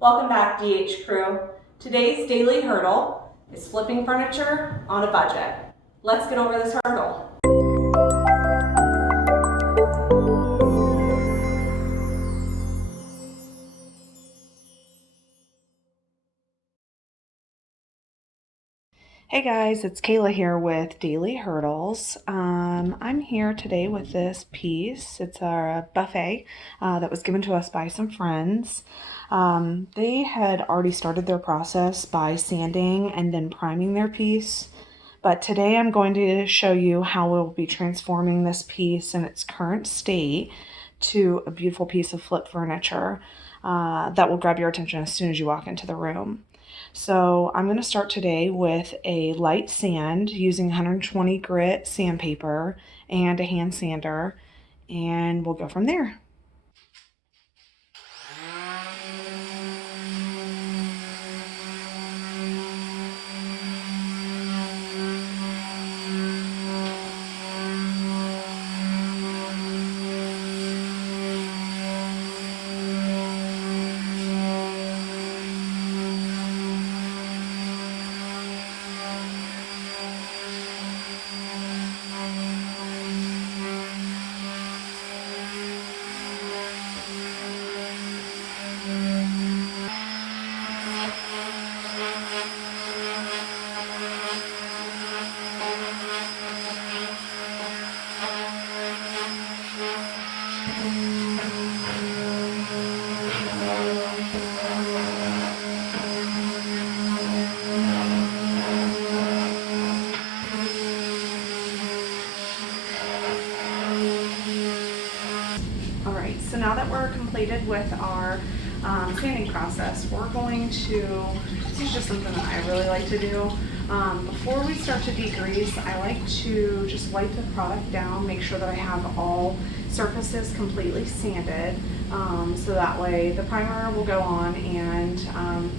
Welcome back, DH crew. Today's daily hurdle is flipping furniture on a budget. Let's get over this hurdle. Hey guys, it's Kayla here with Daily Hurdles. I'm here today with this piece. It's our buffet that was given to us by some friends. They had already started their process by sanding and then priming their piece. But today I'm going to show you how we'll be transforming this piece in its current state to a beautiful piece of flip furniture that will grab your attention as soon as you walk into the room. So I'm going to start today with a light sand using 120 grit sandpaper and a hand sander, and we'll go from there. Alright, so now that we're completed with our sanding process, we're going to, this is just something that I really like to do. Before we start to degrease, I like to just wipe the product down, make sure that I have all surfaces completely sanded, so that way the primer will go on and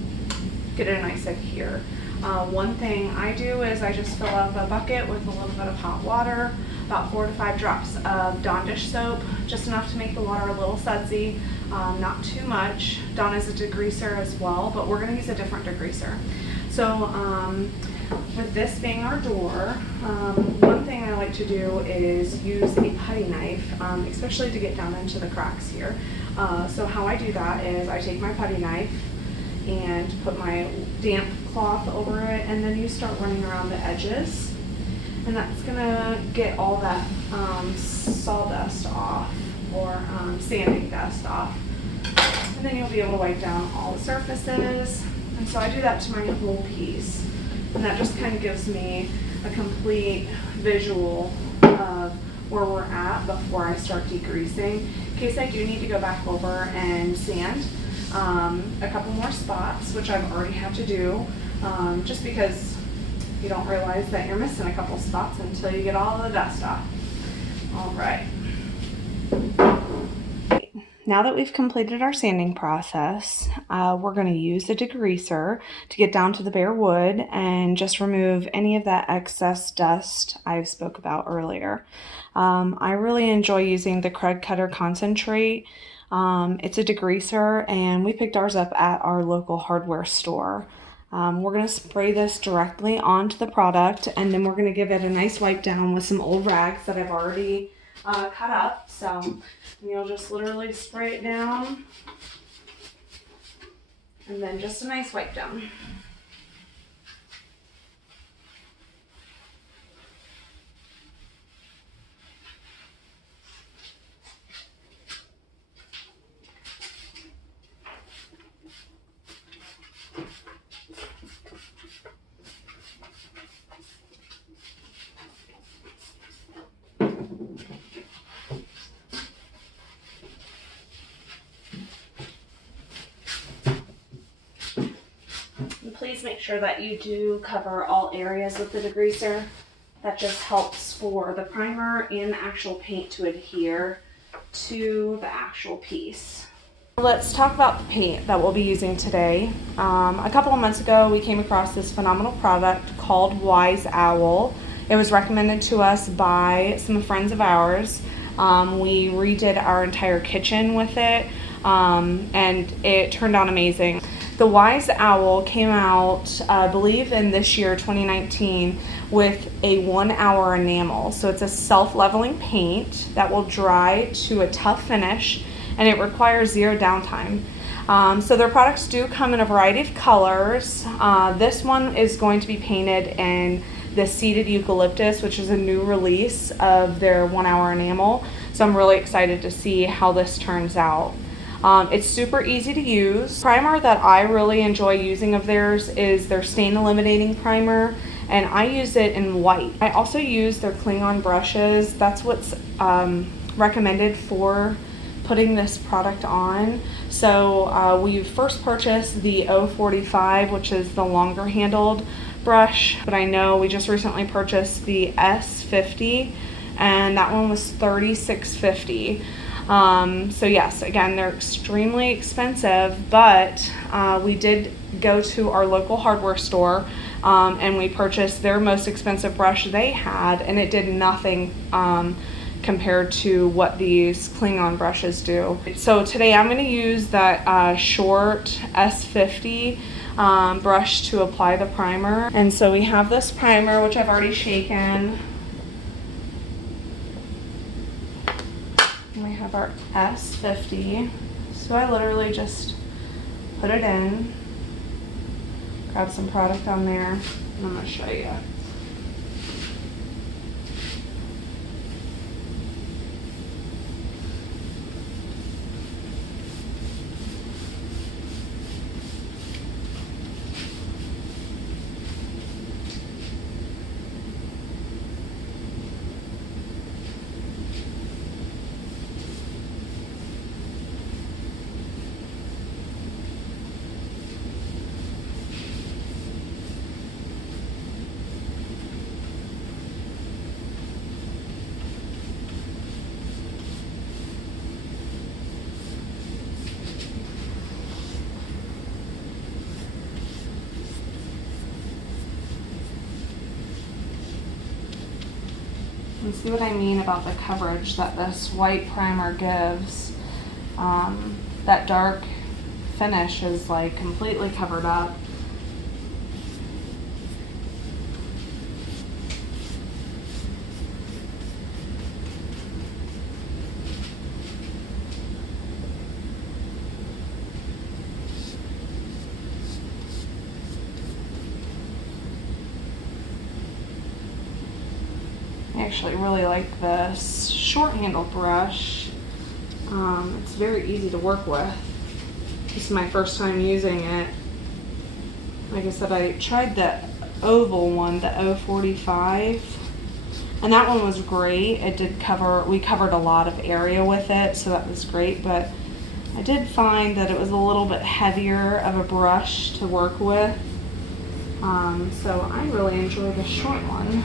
get a nice adhere. One thing I do is I just fill up a bucket with a little bit of hot water, about 4 to 5 drops of Dawn dish soap, just enough to make the water a little sudsy, not too much. Dawn is a degreaser as well, but we're going to use a different degreaser. So with this being our door, one thing I like to do is use a putty knife, especially to get down into the cracks here. So how I do that is I take my putty knife and put my damp cloth over it, and then you start running around the edges, and that's gonna get all that sawdust off, or sanding dust off, and then you'll be able to wipe down all the surfaces. And so I do that to my whole piece, and that just kind of gives me a complete visual of where we're at before I start degreasing, in case I do need to go back over and sand a couple more spots, which I've already had to do, just because you don't realize that you're missing a couple spots until you get all of the dust off. All right. Now that we've completed our sanding process, we're going to use a degreaser to get down to the bare wood and just remove any of that excess dust I spoke about earlier. I really enjoy using the Craig Cutter Concentrate. It's a degreaser, and we picked ours up at our local hardware store. We're going to spray this directly onto the product, and then we're going to give it a nice wipe down with some old rags that I've already cut up. So you'll just literally spray it down, and then just a nice wipe down. Please make sure that you do cover all areas with the degreaser. That just helps for the primer and the actual paint to adhere to the actual piece. Let's talk about the paint that we'll be using today. A couple of months ago, we came across this phenomenal product called Wise Owl. It was recommended to us by some friends of ours. We redid our entire kitchen with it. and it turned out amazing. The Wise Owl came out, I believe in this year, 2019, with a 1 hour enamel. So it's a self-leveling paint that will dry to a tough finish, and it requires 0 downtime. So their products do come in a variety of colors. This one is going to be painted in the Seeded Eucalyptus, which is a new release of their 1 hour enamel. So I'm really excited to see how this turns out. It's super easy to use. Primer that I really enjoy using of theirs is their stain eliminating primer, and I use it in white. I also use their Cling-On brushes. That's what's recommended for putting this product on. So we first purchased the 045, which is the longer handled brush, but I know we just recently purchased the S50, and that one was $36.50. So yes, again, they're extremely expensive, but we did go to our local hardware store, and we purchased their most expensive brush they had, and it did nothing compared to what these Cling-On brushes do. So today I'm going to use that short S50 brush to apply the primer. And so we have this primer, which I've already shaken. And we have our S50. So I literally just put it in, grab some product on there, and I'm going to show you. And see what I mean about the coverage that this white primer gives. That dark finish is like completely covered up. I actually really like this short handle brush. It's very easy to work with. This is my first time using it. Like I said, I tried the oval one, the 045, and that one was great. It did cover, we covered a lot of area with it, so that was great, but I did find that it was a little bit heavier of a brush to work with. So I really enjoy the short one.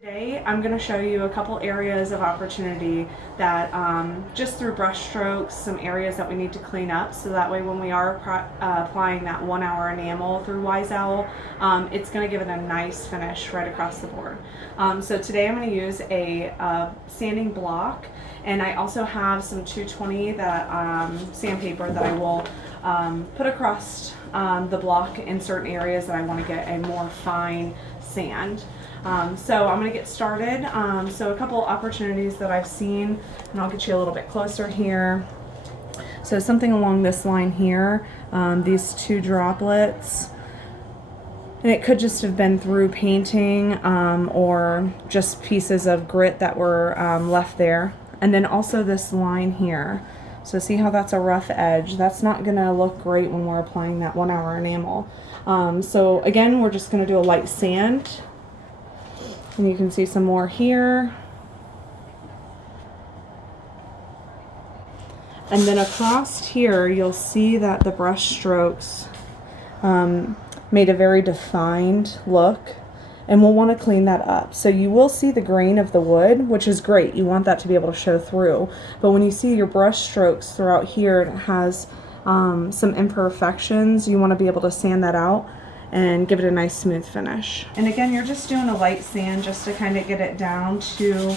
Today I'm going to show you a couple areas of opportunity that just through brush strokes, some areas that we need to clean up, so that way when we are applying that 1 hour enamel through Wise Owl, it's going to give it a nice finish right across the board. So today I'm going to use a sanding block, and I also have some 220 that sandpaper that I will put across the block in certain areas that I want to get a more fine sand. So I'm going to get started. So a couple opportunities that I've seen, and I'll get you a little bit closer here. So something along this line here, these two droplets, and it could just have been through painting or just pieces of grit that were left there. And then also this line here. So see how that's a rough edge? That's not going to look great when we're applying that 1 hour enamel. So again, we're just going to do a light sand. And you can see some more here. And then across here, you'll see that the brush strokes made a very defined look, and we'll want to clean that up. So you will see the grain of the wood, which is great. You want that to be able to show through. But when you see your brush strokes throughout here and it has some imperfections, you want to be able to sand that out and give it a nice smooth finish. And again, you're just doing a light sand just to kind of get it down to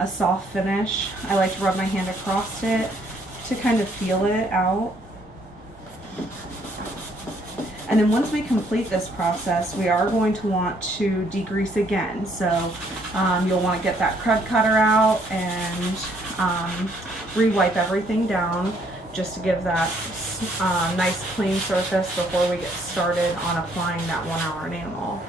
a soft finish. I like to rub my hand across it to kind of feel it out. And then once we complete this process, we are going to want to degrease again. So you'll want to get that crud cutter out and re-wipe everything down just to give that nice clean surface before we get started on applying that 1 hour enamel.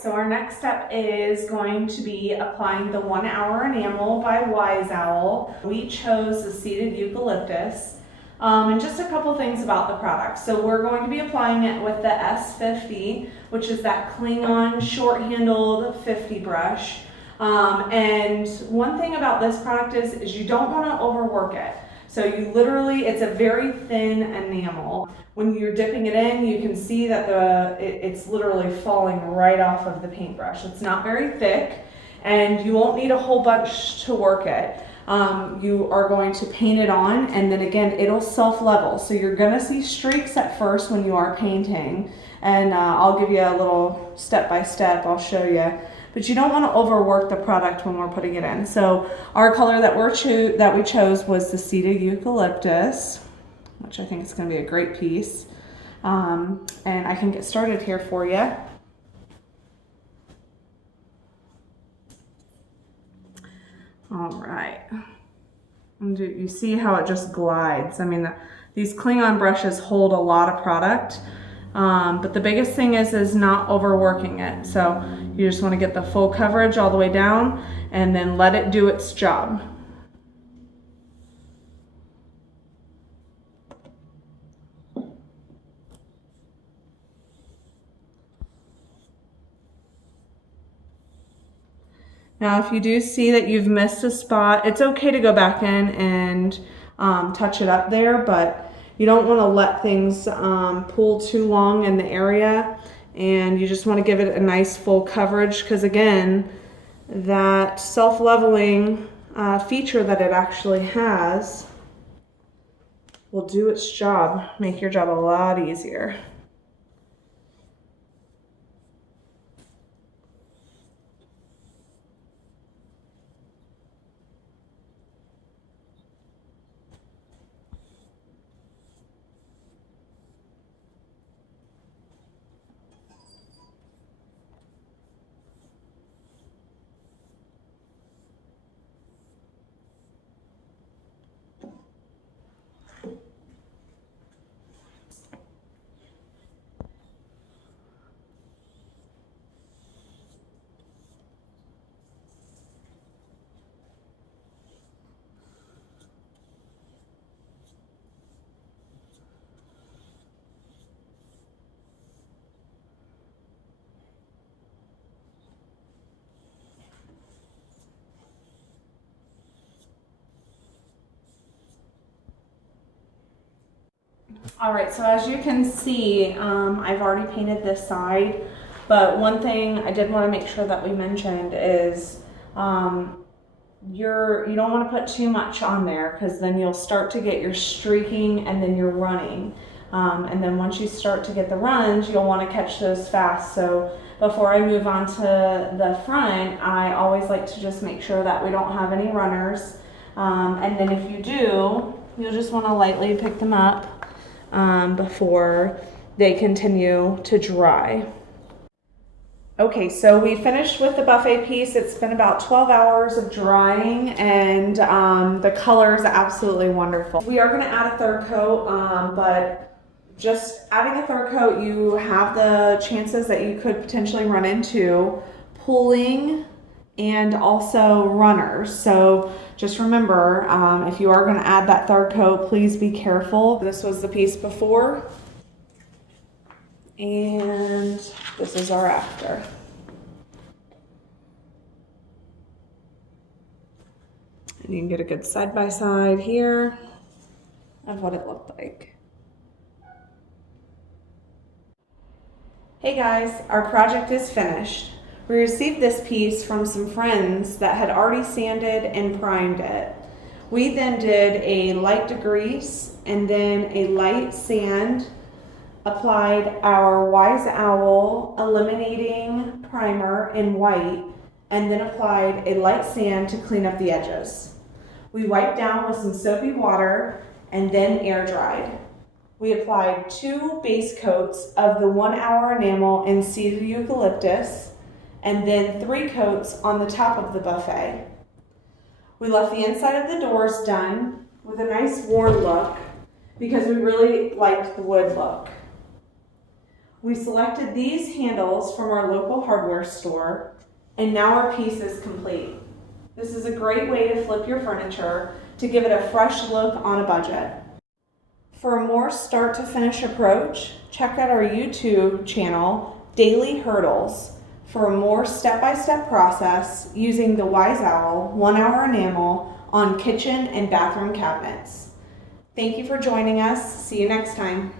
So our next step is going to be applying the 1 hour enamel by Wise Owl. We chose the seeded eucalyptus. And just a couple things about the product. So we're going to be applying it with the S50, which is that Klingon short-handled 50 brush. And one thing about this product is you don't want to overwork it. So you literally, it's a very thin enamel. When you're dipping it in, you can see that it's literally falling right off of the paintbrush. It's not very thick, and you won't need a whole bunch to work it. You are going to paint it on, and then again, it'll self-level. So you're gonna see streaks at first when you are painting, and I'll give you a little step-by-step, I'll show you. But you don't want to overwork the product when we're putting it in. So our color that we chose was the seeded eucalyptus, which I think is going to be a great piece. And I can get started here for you. All right. And you see how it just glides. I mean, these Klingon brushes hold a lot of product. But the biggest thing is not overworking it. So you just want to get the full coverage all the way down and then let it do its job. Now, if you do see that you've missed a spot, it's okay to go back in and touch it up there, but you don't want to let things pull too long in the area, and you just want to give it a nice full coverage because, again, that self-leveling feature that it actually has will do its job, make your job a lot easier. All right, so as you can see, I've already painted this side, but one thing I did want to make sure that we mentioned is you don't want to put too much on there because then you'll start to get your streaking and then your running. And then once you start to get the runs, you'll want to catch those fast. So before I move on to the front, I always like to just make sure that we don't have any runners. And then if you do, you'll just want to lightly pick them up before they continue to dry. Okay, so we finished with the buffet piece. It's been about 12 hours of drying, and the color is absolutely wonderful. We are going to add a third coat, but just adding a third coat, you have the chances that you could potentially run into pooling and also runners. So just remember, if you are going to add that third coat, please be careful. This was the piece before, and this is our after. And you can get a good side-by-side here of what it looked like. Hey guys, our project is finished. We received this piece from some friends that had already sanded and primed it. We then did a light degrease and then a light sand, applied our Wise Owl eliminating primer in white, and then applied a light sand to clean up the edges. We wiped down with some soapy water and then air dried. We applied 2 base coats of the 1 Hour Enamel and seeded eucalyptus, and then 3 coats on the top of the buffet. We left the inside of the doors done with a nice worn look because we really liked the wood look. We selected these handles from our local hardware store, and now our piece is complete. This is a great way to flip your furniture to give it a fresh look on a budget. For a more start to finish approach, check out our YouTube channel, Daily Hurdles, for a more step-by-step process using the Wise Owl 1 Hour Enamel on kitchen and bathroom cabinets. Thank you for joining us. See you next time.